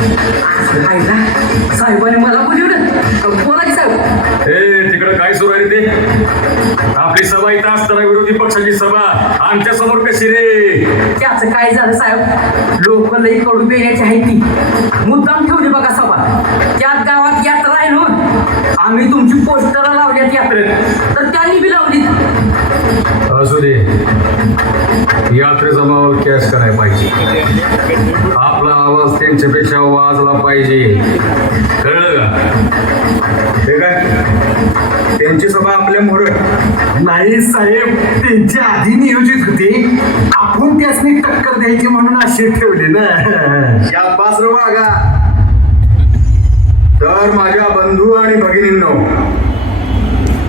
ना साहेबाने मला बोलवलं. का बोला की साहेब? ए तिकडं काय सुरू आहे ते? आपली सभा इथं असताना विरोधी पक्षाची सभा आमच्यासमोर कशी रे? त्याचं काय झालं साहेब? लोक लई कडू पेण्याची आहे ती. मुद्दाम ठेवली बघा सभा. त्यात गावात यात्रा आहे ना आम्ही तुमची पोस्टर लावल्यात यात्रेत. तर त्यांनी बी लावली असू दे. यात्रेचा माहोल कॅश करायला पाहिजे? आपला आवाज त्यांच्यापेक्षा वाजला पाहिजे. कळलं का? हे काय? त्यांची सभा आपल्या मोर नाही साहेब त्यांची आधी नियोजित होती. आपण त्यासनी टक्कर द्यायची म्हणून असे ठेवले ना. शाबास रे वागा तर माझ्या बंधू आणि भगिनींनो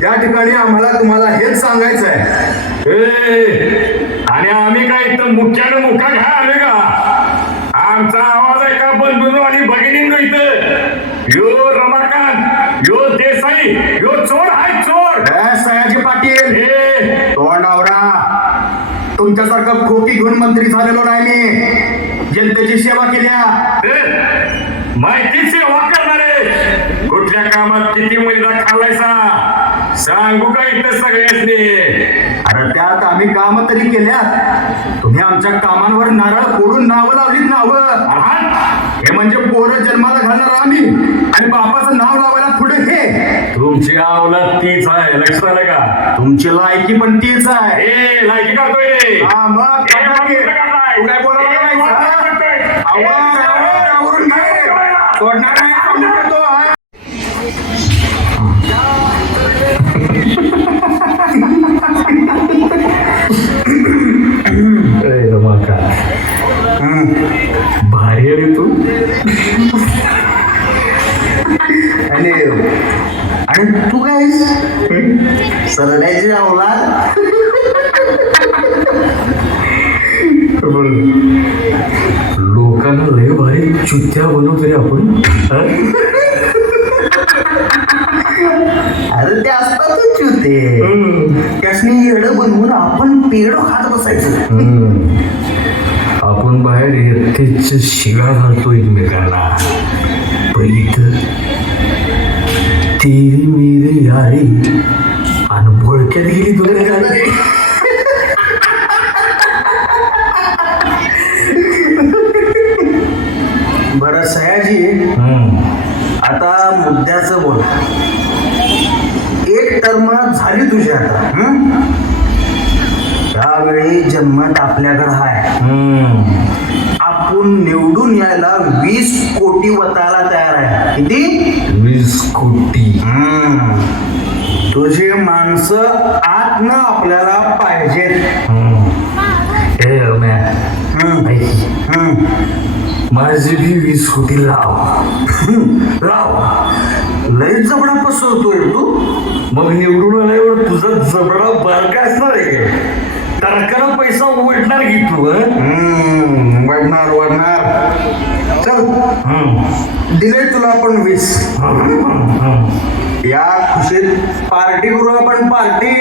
या ठिकाणी आम्हाला तुम्हाला हेच सांगायचं आहे ए, आणि आम्ही काय इथं मुख्यानं मुखा घ्या आले का? आमचा आवाज आहे का बंधून आणि भगिनींनो इथं. यो रमाकांत यो देसाई यो चोर हाय चोर. सयाजी पाटील. ए, तो नवरा तुमच्यासारखं खोकी घेऊन मंत्री झालेलो नाही मी. जनतेची सेवा केल्या. माहिती सेवा करणारे. कुठल्या कामात किती मैदा खाल्लायसा? सांगू का इथं सगळ्यांनी? अरे त्यात आम्ही काम तरी केल्या तुम्ही आमच्या कामांवर नारळ फोडून नावं लावलीत नावं. हे म्हणजे पोरं जन्माला घालणार आम्ही. आणि बापाचं नाव लावायला पुढे हे. तुमची आवलाद तीच आहे. लक्षात आलं का? तुमची लायकी पण तीच आहे. लायकी करतोय हा, काय बोलायला आणि आणि तू काय सरड्याची अवलाद लोकांना लय भारी चुत्या बनवतो रे आपण हा? अरे ते असतातच होते त्यासनी येड बनवून आपण पेड खात बसायचं. आपण बाहेर येतेच शिगा घालतो एकमेकांना. पण इथं तेरी मेरी यारी आणि भोळक्यात गेली तुला बरं सयाजी. आता मुद्द्याचं बोल. एक टर्म झाली तुझी आता? त्यावेळी जन्मत आपल्याकडं हाय. आपण निवडून यायला वीस कोटी वतायला तयार आहे. किती? वीस कोटी. तुझी माणसं आतनं आपल्याला पाहिजेत. माझी भी वीस कोटी लाव. राव लय जबडा पसरतोय तू. मग निवडून आल्यावर तुझा जबडा बारका असणार आहे. तारखाला पैसा उमटणार की तू वाढणार. वाढणार चल. दिले तुला पण वीस. या खुशीत पार्टी करू आपण पार्टी.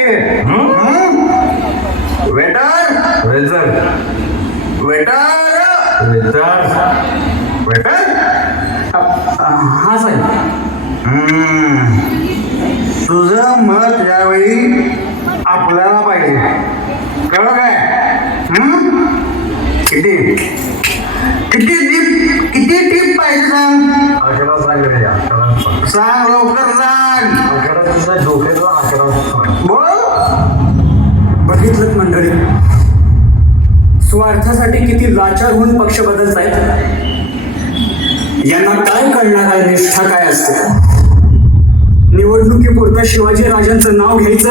वेटर. वेजर वेटर. वेजर वेटर. हा साहेब. हम्म. तुझं मत यावेळी आपल्याला पाहिजे. बघितलं मंडळी. स्वार्थासाठी किती लाचार होऊन पक्ष बदलत आहेत यांना काय कळणार आहे? निष्ठा काय असते? निवडणुकीपुरतं शिवाजी राजांचं नाव घ्यायचं?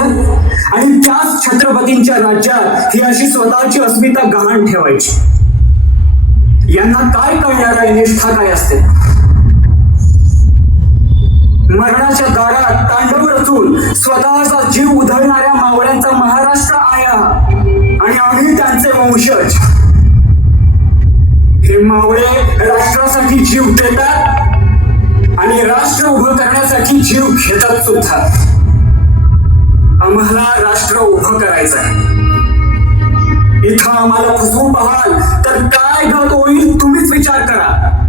आणि त्याच छत्रपतींच्या राज्यात ही अशी स्वतःची अस्मिता गहाण ठेवायची. यांना काय कळणार आहे? निष्ठा काय असते? मरणाच्या तांडव रचून स्वतःचा जीव उधळणाऱ्या मावळ्यांचा महाराष्ट्र आया आणि आम्ही त्यांचे वंशज. हे मावळे राष्ट्रासाठी जीव देतात आणि राष्ट्र उभं करण्यासाठी जीव घेतात सुद्धा. आम्हाला राष्ट्र उभं करायचं आहे. इथं आम्हाला फसवू पाहाल तर काय गत होईल तुम्हीच विचार करा.